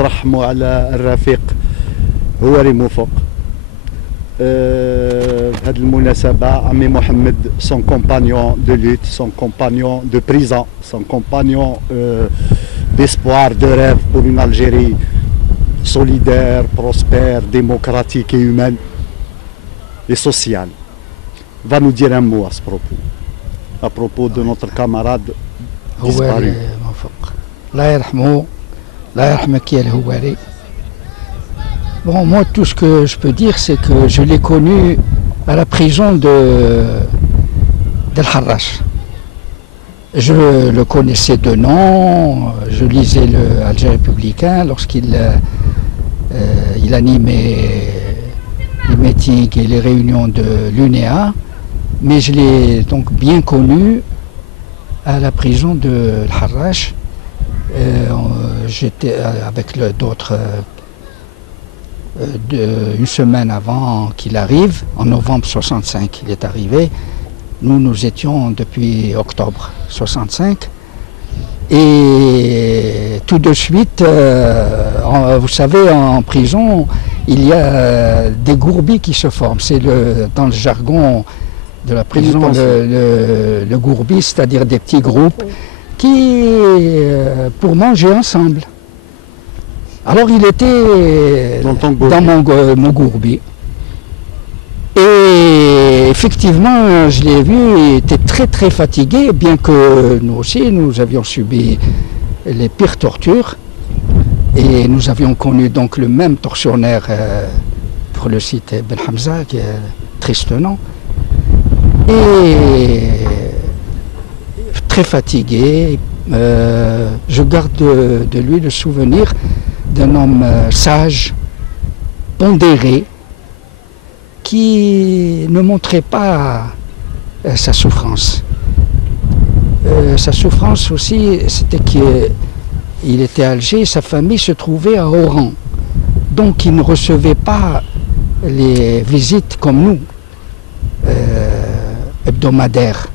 نترحموا على الرفيق هواري موفق. بهذه المناسبة عمي محمد son compagnon de lutte, son compagnon de prison, son compagnon d'espoir, de rêve pour une Algérie solidaire, prospère, démocratique et humaine et sociale, va nous dire un mot à propos de notre camarade disparu. Bon, moi, tout ce que je peux dire, c'est que je l'ai connu à la prison d'El Harrach. Je le connaissais de nom, je lisais le Alger républicain lorsqu'il il animait les meetings et les réunions de l'UNEA, mais je l'ai donc bien connu à la prison de El Harrach. J'étais avec d'autres une semaine avant qu'il arrive, en novembre 65 il est arrivé. Nous étions depuis octobre 65 et tout de suite, vous savez, en prison il y a des gourbies qui se forment. C'est dans le jargon de la prison le gourbi, c'est-à-dire des petits groupes qui pour manger ensemble. Alors il était dans mon gourbi. Et effectivement, je l'ai vu, il était très très fatigué, bien que nous aussi, nous avions subi les pires tortures. Et nous avions connu donc le même tortionnaire, pour le citer, Ben Hamza, qui est triste nom. Et très fatigué, je garde de lui le souvenir d'un homme sage, pondéré, qui ne montrait pas sa souffrance. Sa souffrance aussi, c'était qu'il était à Alger, sa famille se trouvait à Oran. Donc il ne recevait pas les visites comme nous, hebdomadaires.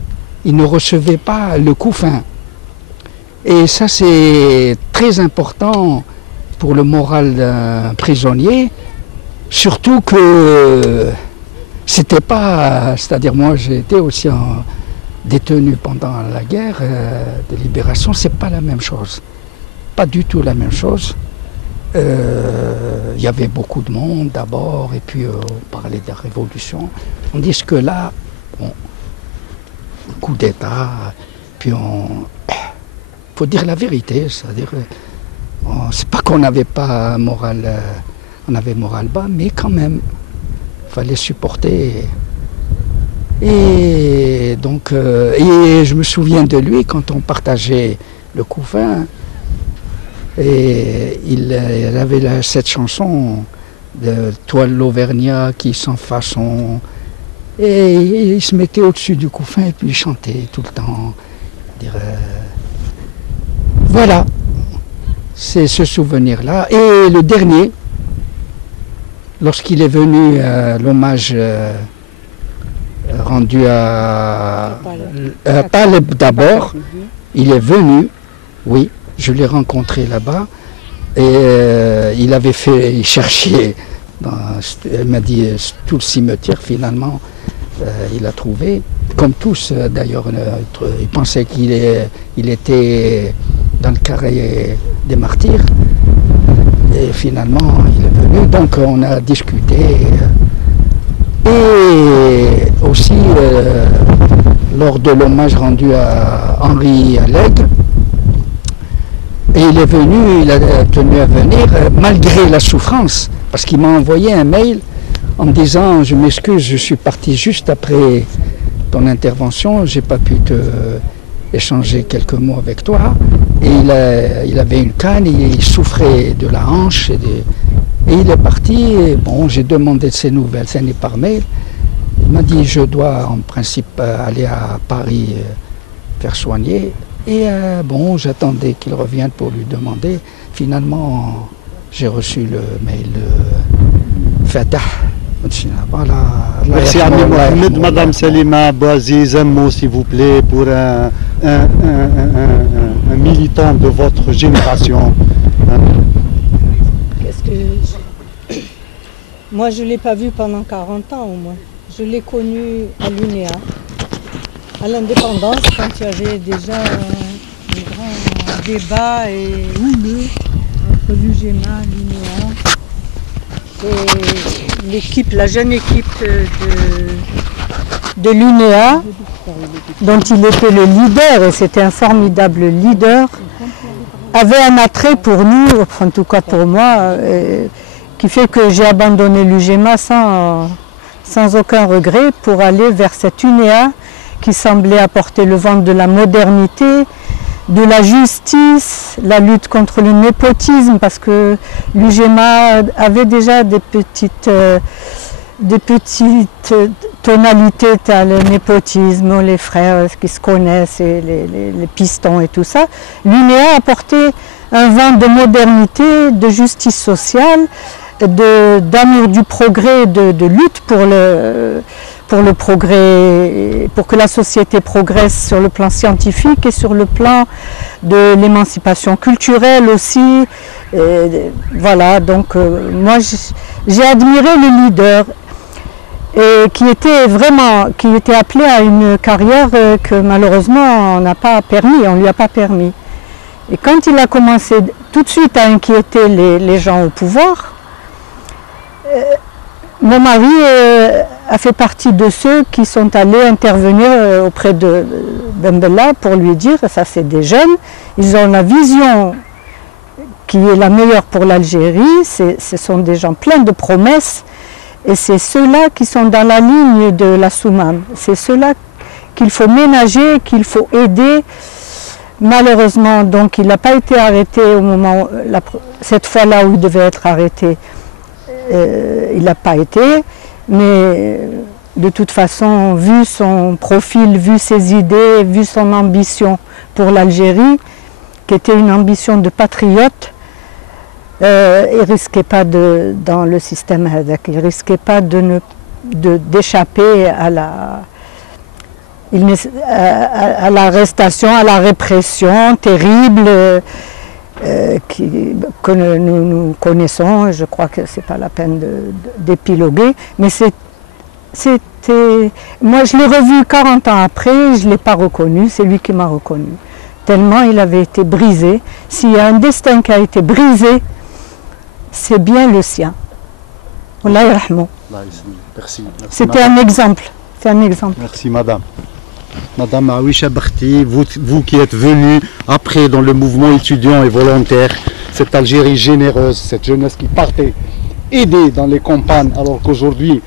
Il ne recevait pas le couffin. Et ça, c'est très important pour le moral d'un prisonnier, surtout que c'était pas, c'est-à-dire moi j'ai été aussi détenu pendant la guerre de libération, c'est pas la même chose, pas du tout la même chose. Il y avait beaucoup de monde d'abord, et puis on parlait de la révolution, tandis que là, bon, coup d'État, puis faut dire la vérité, c'est-à-dire c'est pas qu'on n'avait pas moral, on avait moral bas, mais quand même, il fallait supporter. Et donc, et je me souviens de lui quand on partageait le couffin, et il avait cette chanson de Toile l'Auvergnat qui sans façon, et il se mettait au-dessus du couffin et puis il chantait tout le temps. Voilà. C'est ce souvenir-là. Et le dernier, lorsqu'il est venu à l'hommage rendu à Taleb d'abord, il est venu, oui, je l'ai rencontré là-bas, et il cherchait, il m'a dit tout le cimetière, finalement, il a trouvé, comme tous d'ailleurs, il pensait qu'il était dans le carré des martyrs, et finalement il est venu, donc on a discuté, et aussi lors de l'hommage rendu à Henri Allègre, et il est venu, il a tenu à venir malgré la souffrance, parce qu'il m'a envoyé un mail en me disant je m'excuse, je suis parti juste après ton intervention, j'ai pas pu échanger quelques mots avec toi. Et il avait une canne, il souffrait de la hanche et il est parti. Et bon, j'ai demandé de ses nouvelles, ça n'est par mail. Il m'a dit je dois en principe aller à Paris faire soigner. Et bon, j'attendais qu'il revienne pour lui demander. Finalement, j'ai reçu le mail de Fatah. Voilà. Merci Ami Mohamed. Madame Salima Bouaziz, un mot s'il vous plaît pour un militant de votre génération. Moi, je ne l'ai pas vu pendant 40 ans au moins. Je l'ai connu à l'UNEA, à l'indépendance, quand il y avait déjà un grand débat et houleux entre l'UGMA, l'UNEA et l'équipe, la jeune équipe de l'UNEA, dont il était le leader, et c'était un formidable leader, avait un attrait pour nous, en tout cas pour moi, qui fait que j'ai abandonné l'UGMA sans aucun regret pour aller vers cette UNEA qui semblait apporter le vent de la modernité, de la justice, la lutte contre le népotisme, parce que l'UGMA avait déjà des petites tonalités, le népotisme, les frères qui se connaissent, et les pistons et tout ça. L'UNEA apportait un vent de modernité, de justice sociale, d'amour du progrès, de lutte pour le progrès, pour que la société progresse sur le plan scientifique et sur le plan de l'émancipation culturelle aussi. Et voilà, donc moi j'ai admiré le leader et qui était appelé à une carrière que malheureusement on ne lui a pas permis. Et quand il a commencé tout de suite à inquiéter les gens au pouvoir, mon mari a fait partie de ceux qui sont allés intervenir auprès de Ben Bella pour lui dire, ça c'est des jeunes, ils ont la vision qui est la meilleure pour l'Algérie, ce sont des gens pleins de promesses, et c'est ceux-là qui sont dans la ligne de la Soumam. C'est ceux-là qu'il faut ménager, qu'il faut aider. Malheureusement, donc, il n'a pas été arrêté au moment, cette fois-là où il devait être arrêté. Il n'a pas été, mais de toute façon, vu son profil, vu ses idées, vu son ambition pour l'Algérie, qui était une ambition de patriote, il ne risquait pas dans le système Hadak, il ne risquait pas d'échapper à l'arrestation, à la répression terrible que nous connaissons. Je crois que ce n'est pas la peine d'épiloguer, mais moi je l'ai revu 40 ans après, je ne l'ai pas reconnu, c'est lui qui m'a reconnu. Tellement il avait été brisé. S'il y a un destin qui a été brisé, c'est bien le sien. Allah yarhamou. Merci. C'était un exemple. C'est un exemple. Merci madame. Madame Aouisha Barti, vous qui êtes venue après dans le mouvement étudiant et volontaire, cette Algérie généreuse, cette jeunesse qui partait aider dans les campagnes, alors qu'aujourd'hui,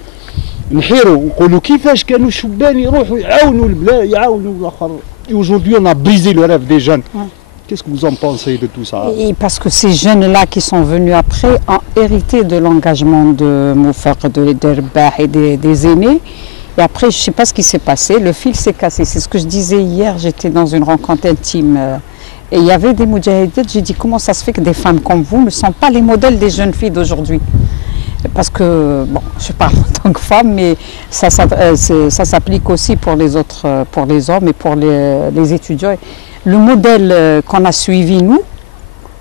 aujourd'hui on a brisé le rêve des jeunes. Qu'est-ce que vous en pensez de tout ça? Et parce que ces jeunes-là qui sont venus après ont hérité de l'engagement de Moufaq, de Derbah et des aînés. Et après, je ne sais pas ce qui s'est passé, le fil s'est cassé. C'est ce que je disais hier, j'étais dans une rencontre intime et il y avait des moudjahidites. J'ai dit, comment ça se fait que des femmes comme vous ne sont pas les modèles des jeunes filles d'aujourd'hui? Parce que, bon, je parle en tant que femme, mais ça s'applique aussi pour les autres, pour les hommes et pour les étudiants. Le modèle qu'on a suivi, nous,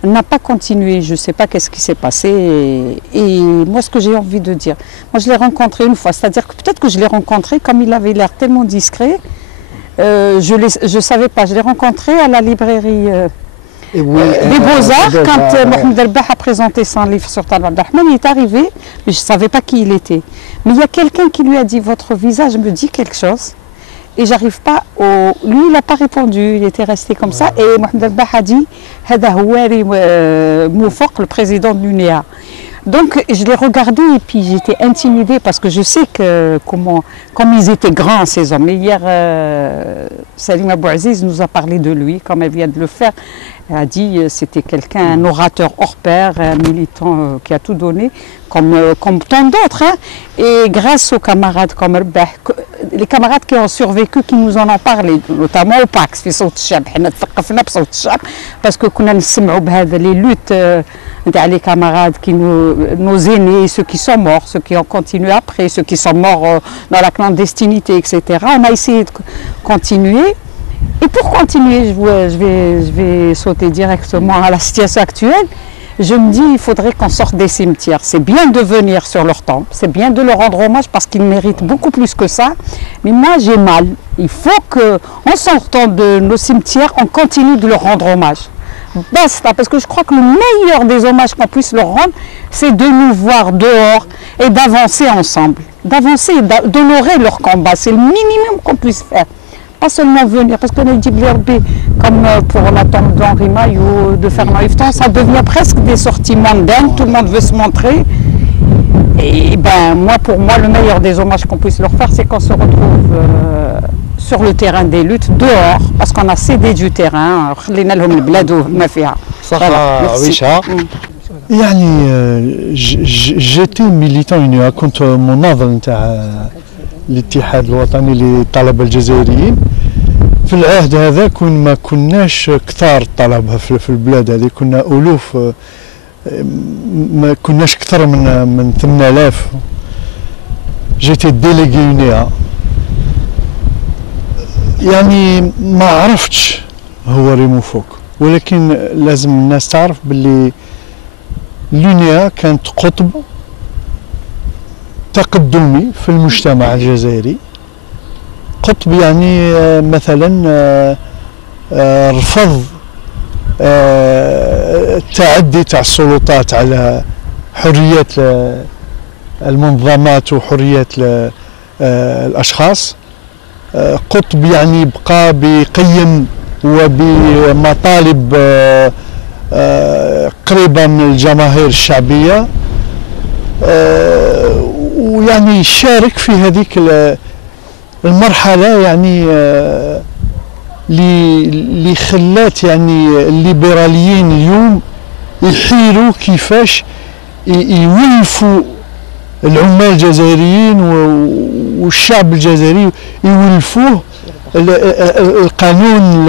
n'a pas continué. Je ne sais pas qu'est-ce qui s'est passé. Et moi, ce que j'ai envie de dire, moi, je l'ai rencontré une fois. C'est-à-dire que peut-être que je l'ai rencontré, comme il avait l'air tellement discret, je ne savais pas. Je l'ai rencontré à la librairie des Beaux-Arts, quand Mohamed Derbah a présenté son livre sur Talal Abdelrahman. Il est arrivé, mais je ne savais pas qui il était. Mais il y a quelqu'un qui lui a dit, votre visage me dit quelque chose. Et j'arrive pas Lui, il n'a pas répondu, il était resté comme ça. Et Mohamed Derbah a dit Hada Houari Moufaq, le président de l'UNEA. Donc je l'ai regardé et puis j'étais intimidée parce que je sais comme ils étaient grands ces hommes. Et hier, Salim Abouaziz nous a parlé de lui, comme elle vient de le faire. Elle a dit c'était quelqu'un, un orateur hors pair, un militant qui a tout donné, comme tant d'autres. Hein. Et grâce aux camarades comme les camarades qui ont survécu, qui nous en ont parlé, notamment au PAX, parce que nous avons les luttes les camarades, nos aînés, ceux qui sont morts, ceux qui ont continué après, ceux qui sont morts dans la clandestinité, etc. On a essayé de continuer. Et pour continuer, je vais sauter directement à la situation actuelle. je me dis il faudrait qu'on sorte des cimetières. C'est bien de venir sur leur tombe, c'est bien de leur rendre hommage parce qu'ils méritent beaucoup plus que ça. Mais moi j'ai mal. Il faut qu'en sortant de nos cimetières, on continue de leur rendre hommage. Basta, parce que je crois que le meilleur des hommages qu'on puisse leur rendre, c'est de nous voir dehors et d'avancer ensemble. D'avancer, d'honorer leur combat. C'est le minimum qu'on puisse faire. Pas seulement venir, parce que comme pour la tombe d'Henri Maille ou de Fernand Yvetot, ça devient presque des sorties mondaines, tout le monde veut se montrer. Et ben moi, pour moi, le meilleur des hommages qu'on puisse leur faire, c'est qu'on se retrouve sur le terrain des luttes, dehors, parce qu'on a cédé du terrain. j'étais militant UNIA كنت مناضل نتاع الاتحاد الوطني للطلبة الجزائريين في العهد هذا ما كناش كثار الطلبة في البلاد هذه كنا ألوف ما كناش كثر من 8000 جيتي ديليغي UNIA يعني ما عرفتش هو ريمو فوك ولكن لازم الناس تعرف باللي اليونيا كانت قطب تقدمي في المجتمع الجزائري قطب يعني مثلا رفض التعدي تاع السلطات على حريات المنظمات وحريات الأشخاص قطب يعني بقى بقيم وبمطالب قريبة من الجماهير الشعبية ويعني شارك في هذيك المرحلة يعني اللي خلات يعني الليبراليين اليوم يحيروا كيفاش يولفوا العمال الجزائريين والشعب الجزائري يولفوه القانون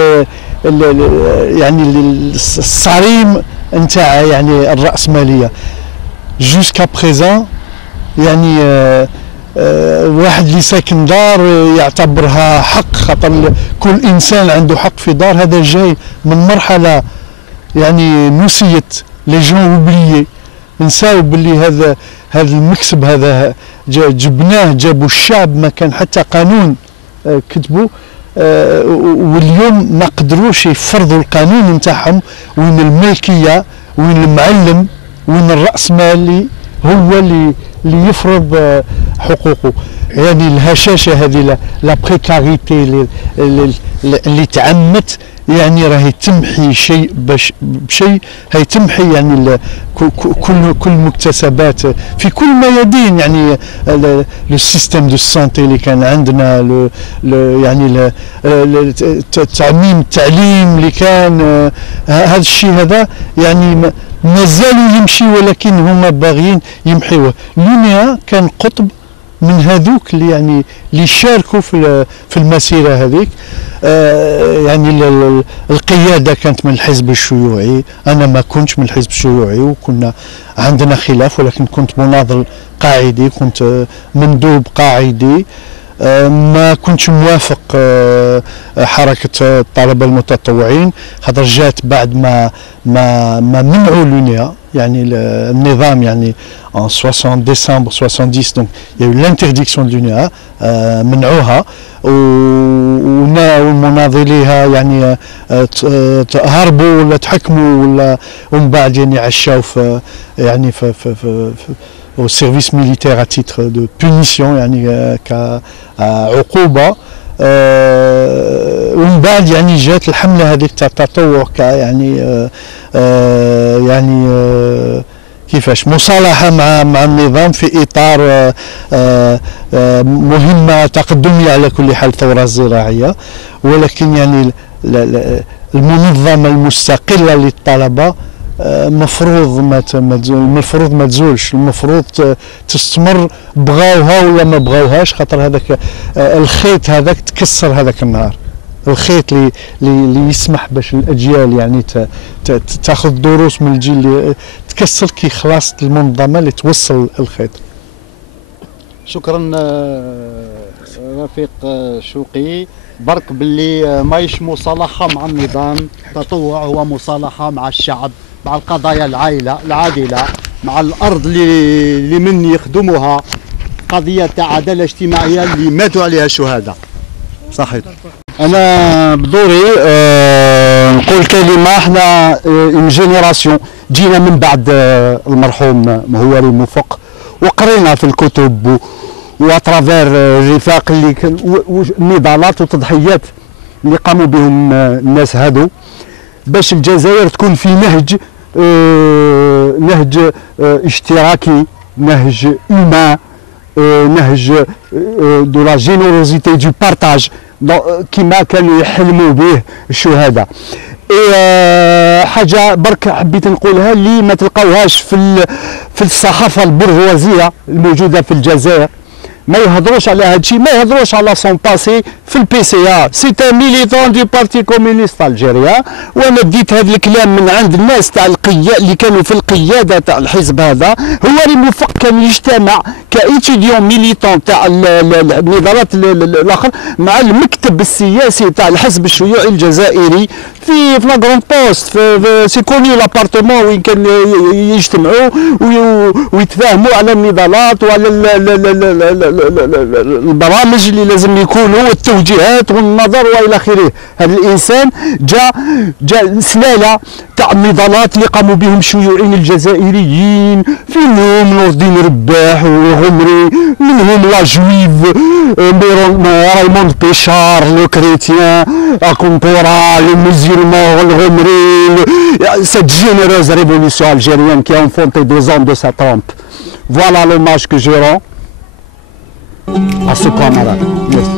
يعني الصارم نتاع يعني الرأسمالية جوسكا بريزون يعني واحد اللي ساكن دار يعتبرها حق خاطر كل انسان عنده حق في دار هذا جاي من مرحلة يعني نسيت لي جون اوبليي نساو باللي هذا المكسب هذا جبناه جابوا الشعب ما كان حتى قانون كتبوا واليوم ما قدروش يفرضوا القانون نتاعهم وين الملكية وين المعلم وين الرأسمالي هو اللي يفرض حقوقه يعني الهشاشة هذه لا بريكاريتي اللي تعمت يعني راهي تمحي شيء بشيء هي تمحي يعني كل مكتسبات في كل ميادين يعني لو سيستيم دو سانتي اللي كان عندنا يعني تعميم التعليم اللي كان هذا الشيء هذا يعني مازالوا يمشي ولكن هما باغيين يمحيوه لونيا كان قطب من هذوك اللي يعني اللي شاركوا في المسيره هذيك يعني القياده كانت من الحزب الشيوعي انا ما كنتش من الحزب الشيوعي وكنا عندنا خلاف ولكن كنت مناضل قاعدي كنت مندوب قاعدي ما كنتش موافق حركه الطلبه المتطوعين خاطر جات بعد ما منعوا لونيا يعني النظام يعني en 60 décembre 70 donc il y a eu l'interdiction de l'UNIA منعوها والمناضليها يعني هربوا ولا تحكموا ولا ومن بعد يعني عشاو في يعني في au service militaire à titre de punition يعني كعقوبة ومن بعد يعني جات الحملة هذيك تاع التطوع يعني يعني كيفاش مصالحة مع النظام في إطار مهمة تقدمية على كل حال ثورة زراعية ولكن يعني المنظمة المستقلة للطلبة مفروض ما تزولش المفروض تستمر بغاوها ولا ما بغاوهاش خاطر هذاك الخيط هذاك تكسر هذاك النهار الخيط اللي يسمح باش الاجيال يعني تاخذ دروس من الجيل اللي تكسر كي خلاص المنظمه اللي توصل الخيط. شكرا رفيق شوقي برك باللي مايش مصالحه مع النظام تطوع هو مصالحه مع الشعب مع القضايا العادله مع الارض اللي من يخدموها، قضيه تاع عداله اجتماعيه اللي ماتوا عليها الشهداء. صحيح. انا بدوري نقول كلمه. احنا اون جينيراسيون جينا من بعد المرحوم مهوري موفق، وقرينا في الكتب واترافير الرفاق اللي النضالات وتضحيات اللي قاموا بهم الناس هادو باش الجزائر تكون في نهج اشتراكي، نهج اومان، نهج دو لا جينيروزيتي دو بارتاج كما كانوا يحلموا به الشهداء. حاجه برك حبيت نقولها اللي ما تلقاوهاش في الصحافه البرجوازيه الموجوده في الجزائر. ما يهضروش على هذا الشيء، ما يهضروش على سون باسي في البي سي ا. سي ان ميليتون دو بارتي كومونيست الجيريا، وانا بديت هذا الكلام من عند الناس تاع اللي كانوا في القياده تاع الحزب هذا. هو اللي موفق كان يجتمع كايتيديون ميليتون تاع النضالات الاخر مع المكتب السياسي تاع الحزب الشيوعي الجزائري في لا غروند بوست، في سي كوني لابارتمون وين كان يجتمعوا ويتفاهموا على النضالات وعلى البرامج اللي لازم يكونوا والتوجيهات والنظر والى اخره. هذا الانسان جاء سلاله تاع النضالات اللي قاموا بهم الشيوعيين الجزائريين، فيهم نور الدين رباح وغمري، منهم لا جويف رايموند بيشار، لو كريتيان، اكونبورا، لو musulmans, الغمري. Cette généreuse révolution algérienne qui a enfanté des hommes de sa trempe. Voilà l'hommage que je rends à ce camarade. Merci.